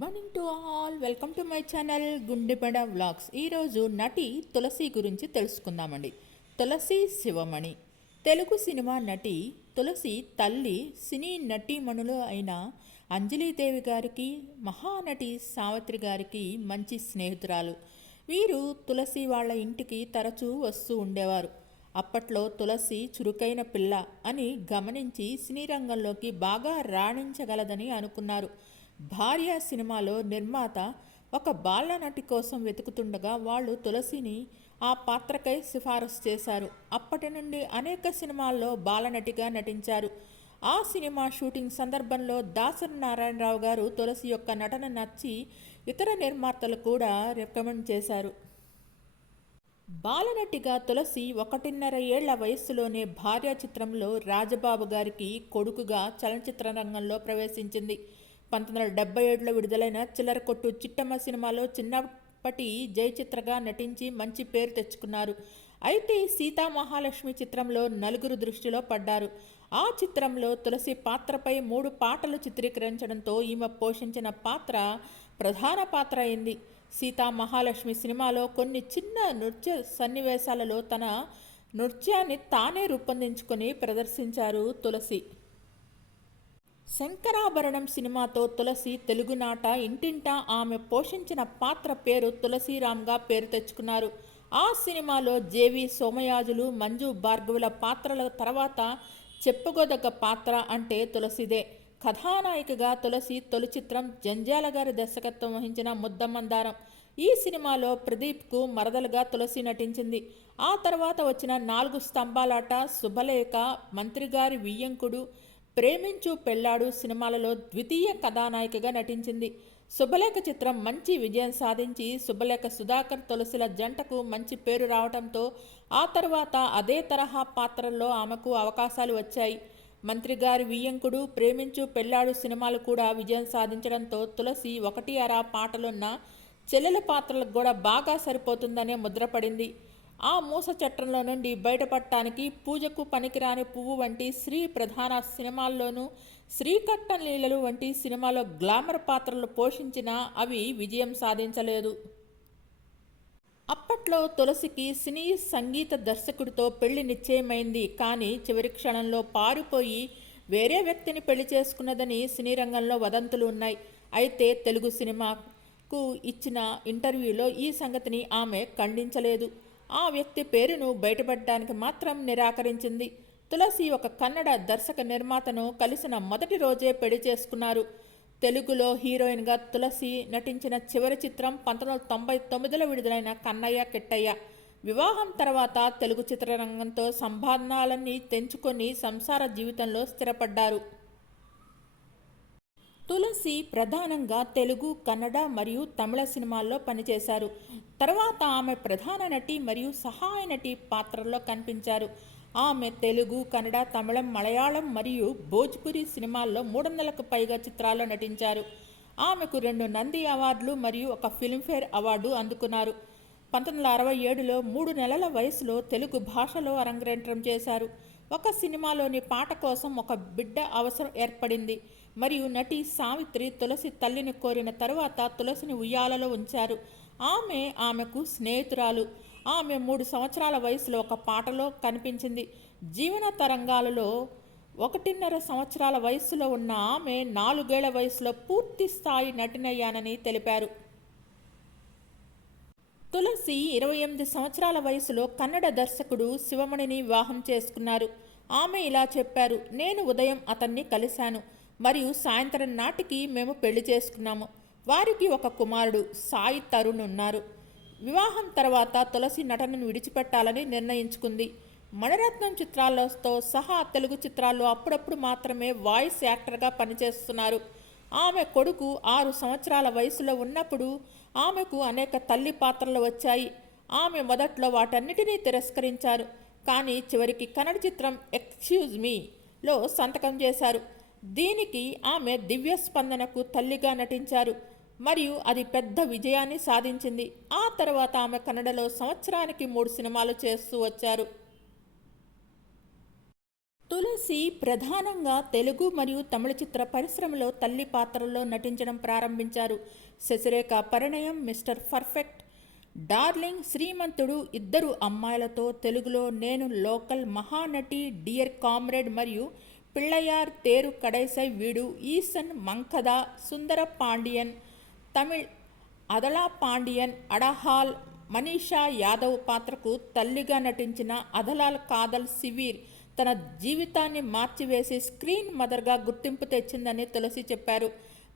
Morning to all, welcome to my channel గుండెపడ vlogs. ఈరోజు నటి తులసి గురించి తెలుసుకుందామండి. తులసి శివమణి తెలుగు సినిమా నటి తులసి తల్లి సినీ నటీమణులు అయిన అంజలీదేవి గారికి, మహానటి సావిత్రి గారికి మంచి స్నేహితురాలు. వీరు తులసి వాళ్ళ ఇంటికి తరచూ వస్తూ ఉండేవారు. అప్పట్లో తులసి చురుకైన పిల్ల అని గమనించి సినీ రంగంలోకి బాగా రాణించగలదని అనుకున్నారు. భార్య సినిమాలో నిర్మాత ఒక బాలనటి కోసం వెతుకుతుండగా వాళ్ళు తులసిని ఆ పాత్రకై సిఫారసు చేశారు. అప్పటి నుండి అనేక సినిమాల్లో బాలనటిగా నటించారు. ఆ సినిమా షూటింగ్ సందర్భంలో దాసరి నారాయణరావు గారు తులసి యొక్క నటన నచ్చి ఇతర నిర్మాతలు కూడా రికమెండ్ చేశారు. బాలనటిగా తులసి 1.5 ఏళ్ల వయస్సులోనే భార్య చిత్రంలో రాజబాబు గారికి కొడుకుగా చలనచిత్ర రంగంలో ప్రవేశించింది. 1977లో విడుదలైన చిల్లర కొట్టు చిట్టమ్మ సినిమాలో చిన్నప్పటి జయచిత్రగా నటించి మంచి పేరు తెచ్చుకున్నారు. అయితే సీతా మహాలక్ష్మి చిత్రంలో నలుగురు దృష్టిలో పడ్డారు. ఆ చిత్రంలో తులసి పాత్రపై 3 పాటలు చిత్రీకరించడంతో ఈమె పోషించిన పాత్ర ప్రధాన పాత్ర అయింది. సీతా మహాలక్ష్మి సినిమాలో కొన్ని చిన్న నృత్య సన్నివేశాలలో తన నృత్యాన్ని తానే రూపొందించుకొని ప్రదర్శించారు తులసి. శంకరాభరణం సినిమాతో తులసి తెలుగునాట ఇంటింటా ఆమె పోషించిన పాత్ర పేరు తులసిరామ్గా పేరు తెచ్చుకున్నారు. ఆ సినిమాలో జేవి సోమయాజులు, మంజు భార్గవుల పాత్రల తర్వాత చెప్పుకోదగ్గ పాత్ర అంటే తులసిదే. కథానాయికగా తులసి తొలి చిత్రం జంజాల గారి దర్శకత్వం వహించిన ముద్దమందారం. ఈ సినిమాలో ప్రదీప్కు మరదలుగా తులసి నటించింది. ఆ తర్వాత వచ్చిన 4 స్తంభాలాట, శుభలేఖ, మంత్రిగారి వియ్యంకుడు, ప్రేమించు పెళ్ళాడు సినిమాలలో ద్వితీయ కథానాయికగా నటించింది. శుభలేఖ చిత్రం మంచి విజయం సాధించి శుభలేఖ సుధాకర్ తులసిల జంటకు మంచి పేరు రావడంతో ఆ తర్వాత అదే తరహా పాత్రల్లో ఆమెకు అవకాశాలు వచ్చాయి. మంత్రిగారి వియ్యంకుడు, ప్రేమించు పెళ్ళాడు సినిమాలు కూడా విజయం సాధించడంతో తులసి 1 పాటలున్న చెల్లెల పాత్రలకు కూడా బాగా సరిపోతుందనే ముద్రపడింది. ఆ మూస చట్టంలో నుండి బయటపడటానికి పూజకు పనికిరాని పువ్వు వంటి శ్రీ ప్రధాన సినిమాల్లోనూ, శ్రీకట్ట లీలలు వంటి సినిమాలో గ్లామర్ పాత్రలు పోషించినా అవి విజయం సాధించలేదు. అప్పట్లో తులసికి సినీ సంగీత దర్శకుడితో పెళ్లి నిశ్చయమైంది. కానీ చివరి క్షణంలో పారిపోయి వేరే వ్యక్తిని పెళ్లి చేసుకున్నదని సినీ రంగంలో వదంతులు ఉన్నాయి. అయితే తెలుగు సినిమాకు ఇచ్చిన ఇంటర్వ్యూలో ఈ సంగతిని ఆమె ఖండించలేదు. ఆ వ్యక్తి పేరును బయటపడడానికి మాత్రం నిరాకరించింది. తులసి ఒక కన్నడ దర్శక నిర్మాతను కలిసిన మొదటి రోజే పెళ్లి చేసుకున్నారు. తెలుగులో హీరోయిన్గా తులసి నటించిన చివరి చిత్రం 1999లో విడుదలైన కన్నయ్య కిట్టయ్య. వివాహం తర్వాత తెలుగు చిత్రరంగంతో సంబంధాలన్నీ తెంచుకొని సంసార జీవితంలో స్థిరపడ్డారు. తులసి ప్రధానంగా తెలుగు, కన్నడ మరియు తమిళ సినిమాల్లో పనిచేశారు. తర్వాత ఆమె ప్రధాన నటి మరియు సహాయ నటి పాత్రల్లో కనిపించారు. ఆమె తెలుగు, కన్నడ, తమిళం, మలయాళం మరియు భోజ్పురి సినిమాల్లో 300కు పైగా చిత్రాల్లో నటించారు. ఆమెకు 2 నంది అవార్డులు మరియు 1 ఫిల్మ్ఫేర్ అవార్డు అందుకున్నారు. 1967లో 3 నెలల వయసులో తెలుగు భాషలో అరంగేట్రం చేశారు. ఒక సినిమాలోని పాట కోసం ఒక బిడ్డ అవసరం ఏర్పడింది మరియు నటి సావిత్రి తులసి తల్లిని కోరిన తరువాత తులసిని ఉయ్యాలలో ఉంచారు. ఆమెకు స్నేహితురాలు. ఆమె 3 సంవత్సరాల వయసులో ఒక పాటలో కనిపించింది. జీవన తరంగాలలో 1.5 సంవత్సరాల వయసులో ఉన్న ఆమె 4 ఏళ్ల వయసులో పూర్తి స్థాయి నటినయ్యానని తెలిపారు. తులసి 28 సంవత్సరాల వయసులో కన్నడ దర్శకుడు శివమణిని వివాహం చేసుకున్నారు. ఆమె ఇలా చెప్పారు: నేను ఉదయం అతన్ని కలిశాను మరియు సాయంత్రం నాటికి మేము పెళ్లి చేసుకున్నాము. వారికి 1 కుమారుడు సాయి తరుణ్ ఉన్నారు. వివాహం తర్వాత తులసి నటనను విడిచిపెట్టాలని నిర్ణయించుకుంది. మణిరత్నం చిత్రాలతో సహా తెలుగు చిత్రాల్లో అప్పుడప్పుడు మాత్రమే వాయిస్ యాక్టర్గా పనిచేస్తున్నారు. ఆమె కొడుకు 6 సంవత్సరాల వయసులో ఉన్నప్పుడు ఆమెకు అనేక తల్లి పాత్రలు వచ్చాయి. ఆమె మొదట్లో వాటన్నిటినీ తిరస్కరించారు. కానీ చివరికి కన్నడ చిత్రం ఎక్స్క్యూజ్ మీలో సంతకం చేశారు. దీనికి ఆమె దివ్య స్పందనకు తల్లిగా నటించారు మరియు అది పెద్ద విజయాన్ని సాధించింది. ఆ తర్వాత ఆమె కన్నడలో సంవత్సరానికి 3 సినిమాలు చేస్తూ వచ్చారు. తులసి ప్రధానంగా తెలుగు మరియు తమిళ చిత్ర పరిశ్రమలో తల్లి పాత్రల్లో నటించడం ప్రారంభించారు. శశిరేఖ పరిణయం, మిస్టర్ పర్ఫెక్ట్, డార్లింగ్, శ్రీమంతుడు, ఇద్దరు అమ్మాయిలతో తెలుగులో నేను లోకల్, మహానటి, డియర్ కామ్రేడ్ మరియు పిళ్ళయార్ తేరు కడైసై వీడు, ఈసన్, మంకద, సుందర పాండియన్, తమిళ్ అదలా పాండియన్, అడహాల్, మనీషా యాదవ్ పాత్రకు తల్లిగా నటించిన అదలాల్ కాదల్ సివీర్ తన జీవితాన్ని మార్చివేసి స్క్రీన్ మదర్గా గుర్తింపు తెచ్చిందని తులసి చెప్పారు.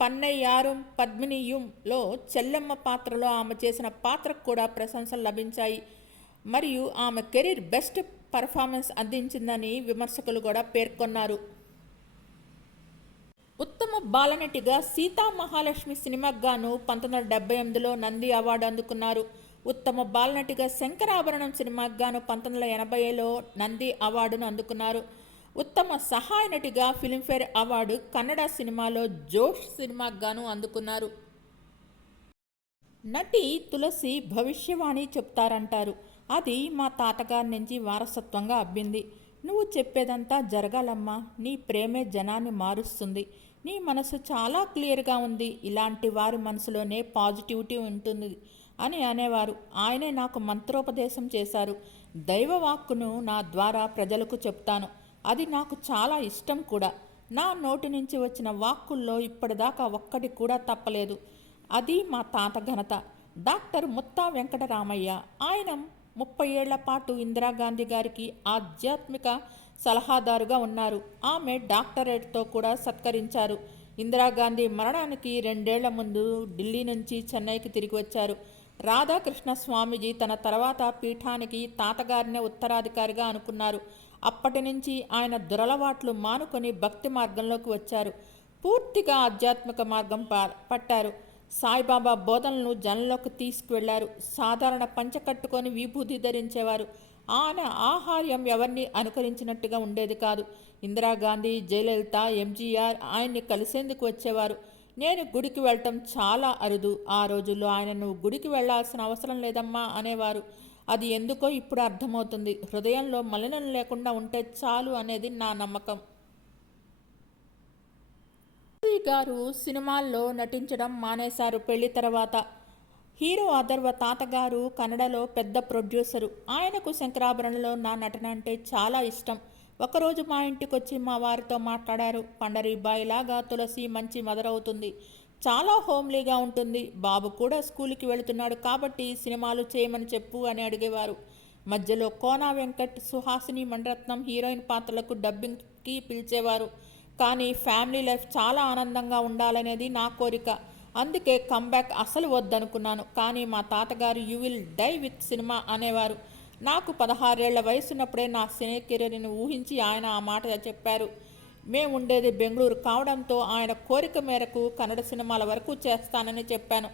పన్నయ్యారుం పద్మినియుంలో చెల్లెమ్మ పాత్రలో ఆమె చేసిన పాత్రకు కూడా ప్రశంసలు లభించాయి మరియు ఆమె కెరీర్ బెస్ట్ పర్ఫార్మెన్స్ అందించిందని విమర్శకులు కూడా పేర్కొన్నారు. ఉత్తమ బాలనటిగా సీతా మహాలక్ష్మి సినిమాకు గాను 1978లో నంది అవార్డు అందుకున్నారు. ఉత్తమ బాలనటిగా శంకరాభరణం సినిమాకు గాను 1980లో నంది అవార్డును అందుకున్నారు. ఉత్తమ సహాయ నటిగా ఫిల్మ్ఫేర్ అవార్డు కన్నడ సినిమాలో జోష్ సినిమాకు గాను అందుకున్నారు. నటి తులసి భవిష్యవాణి చెప్తారంటారు. అది మా తాతగారి నుంచి వారసత్వంగా అబ్బింది. నువ్వు చెప్పేదంతా జరగాలమ్మా, నీ ప్రేమే జనాన్ని మారుస్తుంది, నీ మనసు చాలా క్లియర్గా ఉంది, ఇలాంటి వారి మనసులోనే పాజిటివిటీ ఉంటుంది అని అనేవారు. ఆయనే నాకు మంత్రోపదేశం చేశారు. దైవవాక్కును నా ద్వారా ప్రజలకు చెప్తాను, అది నాకు చాలా ఇష్టం కూడా. నా నోటి నుంచి వచ్చిన వాక్కుల్లో ఇప్పటిదాకా ఒక్కటి కూడా తప్పలేదు. అది మా తాత ఘనత. డాక్టర్ ముత్తా వెంకటరామయ్య, ఆయన 30 ఏళ్ల పాటు ఇందిరాగాంధీ గారికి ఆధ్యాత్మిక సలహాదారుగా ఉన్నారు. ఆమె డాక్టరేట్తో కూడా సత్కరించారు. ఇందిరాగాంధీ మరణానికి 2 ఏళ్ల ముందు ఢిల్లీ నుంచి చెన్నైకి తిరిగి వచ్చారు. రాధాకృష్ణ స్వామీజీ తన తర్వాత పీఠానికి తాతగారినే ఉత్తరాధికారిగా అనుకున్నారు. అప్పటి నుంచి ఆయన దురలవాట్లు మానుకొని భక్తి మార్గంలోకి వచ్చారు. పూర్తిగా ఆధ్యాత్మిక మార్గం పట్టారు. సాయిబాబా బోధనలను జనంలోకి తీసుకువెళ్లారు. సాధారణ పంచ కట్టుకొని విభూతి ధరించేవారు. ఆయన ఆహార్యం ఎవరిని అనుకరించినట్టుగా ఉండేది కాదు. ఇందిరాగాంధీ, జయలలిత, ఎంజీఆర్ ఆయన్ని కలిసేందుకు వచ్చేవారు. నేను గుడికి వెళ్ళటం చాలా అరుదు. ఆ రోజుల్లో ఆయన నువ్వు గుడికి వెళ్లాల్సిన అవసరం లేదమ్మా అనేవారు. అది ఎందుకో ఇప్పుడు అర్థమవుతుంది. హృదయంలో మలినం లేకుండా ఉంటే చాలు అనేది నా నమ్మకం. గారు సినిమాల్లో నటించడం మానేశారు పెళ్లి తర్వాత. హీరో అథర్వ తాతగారు కన్నడలో పెద్ద ప్రొడ్యూసరు. ఆయనకు శంకరాభరణంలో నా నటన అంటే చాలా ఇష్టం. ఒకరోజు మా ఇంటికి వచ్చి మా వారితో మాట్లాడారు. పండరీబాయి లాగా తులసి మంచి మదర్ అవుతుంది, చాలా హోమ్లీగా ఉంటుంది, బాబు కూడా స్కూల్కి వెళుతున్నాడు కాబట్టి సినిమాలు చేయమని చెప్పు అని అడిగేవారు. మధ్యలో కోనా వెంకట్, సుహాసిని మణిరత్నం హీరోయిన్ పాత్రలకు డబ్బింగ్కి పిలిచేవారు. కానీ ఫ్యామిలీ లైఫ్ చాలా ఆనందంగా ఉండాలనేది నా కోరిక. అందుకే కంబ్యాక్ అసలు వద్దనుకున్నాను. కానీ మా తాతగారు you will die with cinema అనేవారు. నాకు 16 ఏళ్ల వయసున్నప్పుడే నా సినీ కెరీర్ని ఊహించి ఆయన ఆ మాట చెప్పారు. మేము ఉండేది బెంగళూరు కావడంతో ఆయన కోరిక మేరకు కన్నడ సినిమాల వరకు చేస్తానని చెప్పాను.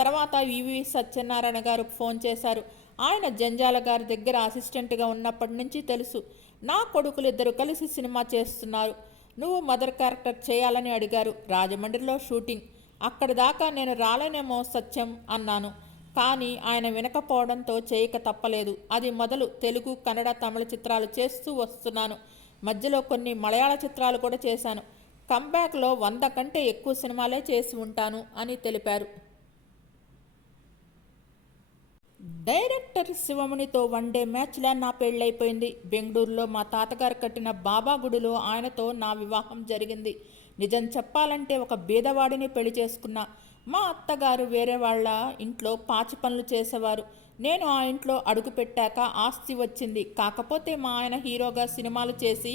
తర్వాత వివి సత్యనారాయణ గారు ఫోన్ చేశారు. ఆయన జంజాల గారి దగ్గర అసిస్టెంట్గా ఉన్నప్పటి నుంచి తెలుసు. నా కొడుకులిద్దరూ కలిసి సినిమా చేస్తున్నారు, నువ్వు మదర్ క్యారెక్టర్ చేయాలని అడిగారు. రాజమండ్రిలో షూటింగ్, అక్కడి దాకా నేను రాలేనేమో సత్యం అన్నాను. కానీ ఆయన వినకపోవడంతో చేయక తప్పలేదు. అది మొదలు తెలుగు, కన్నడ, తమిళ చిత్రాలు చేస్తూ వస్తున్నాను. మధ్యలో కొన్ని మలయాళ చిత్రాలు కూడా చేశాను. కంబ్యాక్లో 100 కంటే ఎక్కువ సినిమాలే చేసి ఉంటాను అని తెలిపారు. డైరెక్టర్ శివమునితో 1 డే మ్యాచ్లా నా పెళ్ళైపోయింది. బెంగళూరులో మా తాతగారు కట్టిన బాబా గుడిలో ఆయనతో నా వివాహం జరిగింది. నిజం చెప్పాలంటే ఒక బీదవాడిని పెళ్లి చేసుకున్నా. మా అత్తగారు వేరే వాళ్ళ ఇంట్లో పాచి పనులు చేసేవారు. నేను ఆ ఇంట్లో అడుగు పెట్టాక ఆస్తి వచ్చింది. కాకపోతే మా ఆయన హీరోగా సినిమాలు చేసి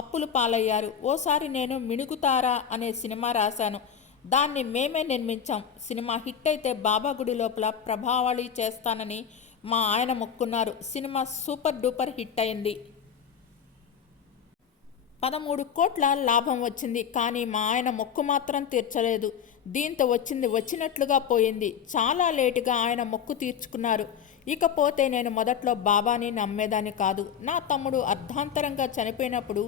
అప్పులు పాలయ్యారు. ఓసారి నేను మిణుగుతారా అనే సినిమా రాశాను. దాన్ని మేమే నిర్మించాం. సినిమా హిట్ అయితే బాబా గుడి లోపల ప్రభావళి చేస్తానని మా ఆయన మొక్కున్నారు. సినిమా సూపర్ డూపర్ హిట్ అయింది. 13 కోట్ల లాభం వచ్చింది. కానీ మా ఆయన మొక్కు మాత్రం తీర్చలేదు. దీంతో వచ్చినట్లుగా పోయింది. చాలా లేటుగా ఆయన మొక్కు తీర్చుకున్నారు. ఇకపోతే నేను మొదట్లో బాబాని నమ్మేదాన్ని కాదు. నా తమ్ముడు అర్ధాంతరంగా చనిపోయినప్పుడు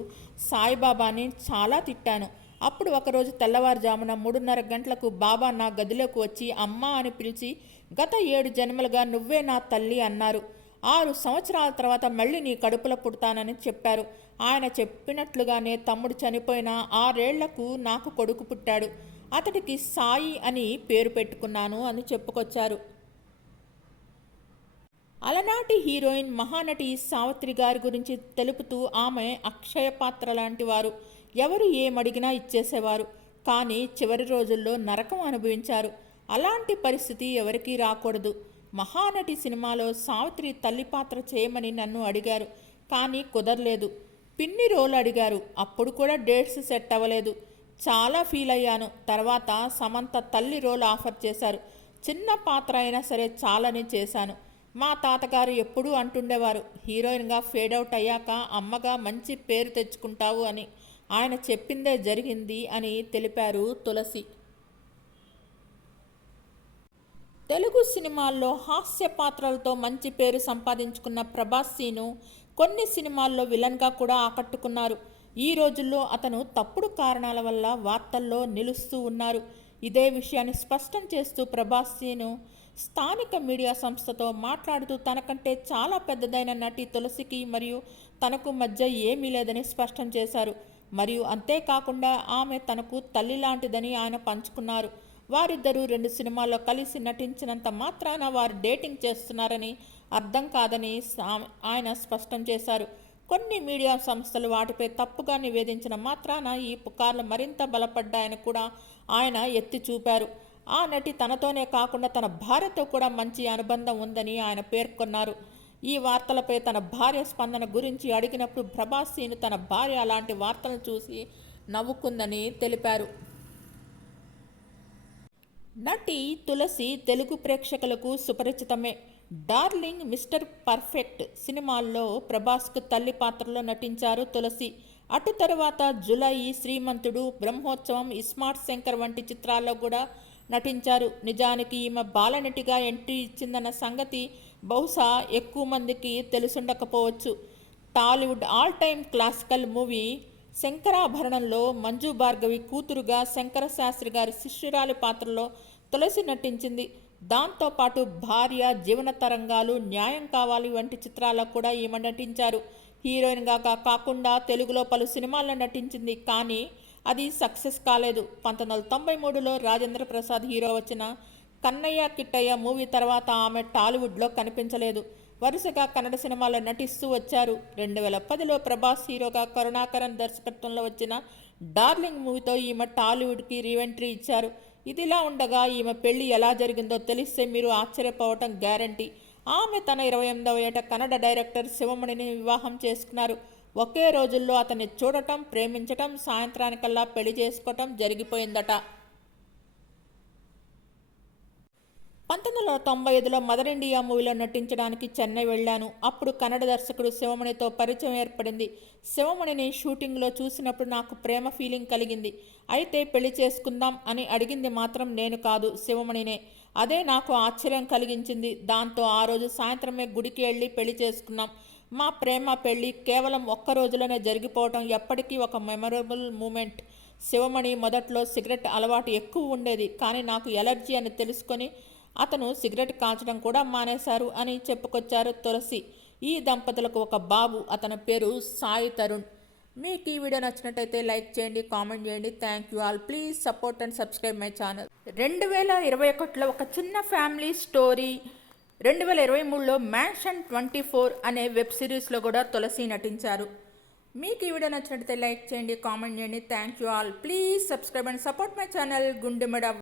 సాయిబాబాని చాలా తిట్టాను. అప్పుడు ఒకరోజు తెల్లవారుజామున 3:30 గంటలకు బాబా నా గదిలోకి వచ్చి అమ్మా అని పిలిచి, గత 7 జన్మలుగా నువ్వే నా తల్లి అన్నారు. 6 సంవత్సరాల తర్వాత మళ్ళీ నీ కడుపులో పుడతానని చెప్పారు. ఆయన చెప్పినట్లుగానే తమ్ముడు చనిపోయిన 6 ఏళ్లకు నాకు కొడుకు పుట్టాడు. అతడికి సాయి అని పేరు పెట్టుకున్నాను అని చెప్పుకొచ్చారు. అలనాటి హీరోయిన్ మహానటి సావిత్రి గారి గురించి తెలుపుతూ ఆమె అక్షయ పాత్ర లాంటి వారు. ఎవరు ఏమడిగినా ఇచ్చేసేవారు. కానీ చివరి రోజుల్లో నరకం అనుభవించారు. అలాంటి పరిస్థితి ఎవరికీ రాకూడదు. మహానటి సినిమాలో సావిత్రి తల్లి పాత్ర చేయమని నన్ను అడిగారు. కానీ కుదరలేదు. పిన్ని రోల్ అడిగారు. అప్పుడు కూడా డేట్స్ సెట్ అవ్వలేదు. చాలా ఫీల్ అయ్యాను. తర్వాత సమంత తల్లి రోల్ ఆఫర్ చేశారు. చిన్న పాత్ర అయినా సరే చాలని చేశాను. మా తాతగారు ఎప్పుడూ అంటుండేవారు, హీరోయిన్గా ఫేడౌట్ అయ్యాక అమ్మగా మంచి పేరు తెచ్చుకుంటావు అని. ఆయన చెప్పిందే జరిగింది అని తెలిపారు తులసి. తెలుగు సినిమాల్లో హాస్య పాత్రలతో మంచి పేరు సంపాదించుకున్న ప్రభాస్ సీను కొన్ని సినిమాల్లో విలన్గా కూడా ఆకట్టుకున్నారు. ఈ రోజుల్లో అతను తప్పుడు కారణాల వల్ల వార్తల్లో నిలుస్తూ ఉన్నారు. ఇదే విషయాన్ని స్పష్టం చేస్తూ ప్రభాస్ సీను స్థానిక మీడియా సంస్థతో మాట్లాడుతూ తనకంటే చాలా పెద్దదైన నటి తులసికి మరియు తనకు మధ్య ఏమీ లేదని స్పష్టం చేశారు. మరియు అంతేకాకుండా ఆమె తనకు తల్లి లాంటిదని ఆయన పంచుకున్నారు. వారిద్దరూ 2 సినిమాల్లో కలిసి నటించినంత మాత్రాన వారు డేటింగ్ చేస్తున్నారని అర్థం కాదని ఆయన స్పష్టం చేశారు. కొన్ని మీడియా సంస్థలు వాటిపై తప్పుగా నివేదించిన మాత్రాన ఈ పుకార్లు మరింత బలపడ్డాయని కూడా ఆయన ఎత్తి చూపారు. ఆ నటి తనతోనే కాకుండా తన భార్యతో కూడా మంచి అనుబంధం ఉందని ఆయన పేర్కొన్నారు. ఈ వార్తలపై తన భార్య స్పందన గురించి అడిగినప్పుడు ప్రభాస్ సీను తన భార్య అలాంటి వార్తలను చూసి నవ్వుకుందని తెలిపారు. నటి తులసి తెలుగు ప్రేక్షకులకు సుపరిచితమే. డార్లింగ్, మిస్టర్ పర్ఫెక్ట్ సినిమాల్లో ప్రభాస్కు తల్లి పాత్రలో నటించారు తులసి. అటు తర్వాత జులై, శ్రీమంతుడు, బ్రహ్మోత్సవం, ఇస్మార్ట్ శంకర్ వంటి చిత్రాల్లో కూడా నటించారు. నిజానికి ఈమె బాలనటిగా ఎంట్రీ ఇచ్చిందన్న సంగతి బహుశా ఎక్కువ మందికి తెలుసుండకపోవచ్చు. Tollywood all time classical movie శంకరాభరణంలో మంజు భార్గవి కూతురుగా శంకర శాస్త్రి గారి శిష్యురాలి పాత్రలో తులసి నటించింది. దాంతోపాటు భార్య, జీవన తరంగాలు, న్యాయం కావాలి వంటి చిత్రాల్లో కూడా ఈమె నటించారు. హీరోయిన్గా కాకుండా తెలుగులో పలు సినిమాల్లో నటించింది. కానీ అది సక్సెస్ కాలేదు. 1993లో రాజేంద్ర ప్రసాద్ హీరో వచ్చిన కన్నయ్య కిట్టయ్య మూవీ తర్వాత ఆమె టాలీవుడ్లో కనిపించలేదు. వరుసగా కన్నడ సినిమాల్లో నటిస్తూ వచ్చారు. 2010లో ప్రభాస్ హీరోగా కరుణాకరన్ దర్శకత్వంలో వచ్చిన డార్లింగ్ మూవీతో ఈమె టాలీవుడ్కి రీఎంట్రీ ఇచ్చారు. ఇదిలా ఉండగా ఈమె పెళ్లి ఎలా జరిగిందో తెలిస్తే మీరు ఆశ్చర్యపోవటం గ్యారంటీ. ఆమె తన 28వ ఏట కన్నడ డైరెక్టర్ శివమణిని వివాహం చేసుకున్నారు. ఒకే రోజుల్లో అతన్ని చూడటం, ప్రేమించటం, సాయంత్రానికల్లా పెళ్లి చేసుకోవటం జరిగిపోయిందట. 1995లో మదర్ ఇండియా మూవీలో నటించడానికి చెన్నై వెళ్ళాను. అప్పుడు కన్నడ దర్శకుడు శివమణితో పరిచయం ఏర్పడింది. శివమణిని షూటింగ్లో చూసినప్పుడు నాకు ప్రేమ ఫీలింగ్ కలిగింది. అయితే పెళ్లి చేసుకుందాం అని అడిగింది మాత్రం నేను కాదు, శివమణినే. అదే నాకు ఆశ్చర్యం కలిగించింది. దాంతో ఆ రోజు సాయంత్రమే గుడికి వెళ్ళి పెళ్లి చేసుకున్నాం. మా ప్రేమ పెళ్లి కేవలం ఒక్క రోజులోనే జరిగిపోవటం ఎప్పటికీ ఒక మెమరబుల్ మూమెంట్. శివమణి మొదట్లో సిగరెట్ అలవాటు ఎక్కువ ఉండేది. కానీ నాకు ఎలర్జీ అని తెలుసుకొని అతను సిగరెట్ కాల్చడం కూడా మానేశారు అని చెప్పుకొచ్చారు తులసి. ఈ దంపతులకు ఒక బాబు. అతని పేరు సాయి తరుణ్. మీకు ఈ వీడియో నచ్చినట్టయితే లైక్ చేయండి, కామెంట్ చేయండి. Thank you all. Please support and subscribe my channel. 2021లో ఒక చిన్న ఫ్యామిలీ స్టోరీ, 2023లో మ్యాన్షన్ 24 అనే వెబ్ సిరీస్లో కూడా తులసి నటించారు. మీకు ఈ వీడియో నచ్చినట్టయితే లైక్ చేయండి, కామెంట్ చేయండి. Thank you all. Please subscribe and support my channel. గుండెమడ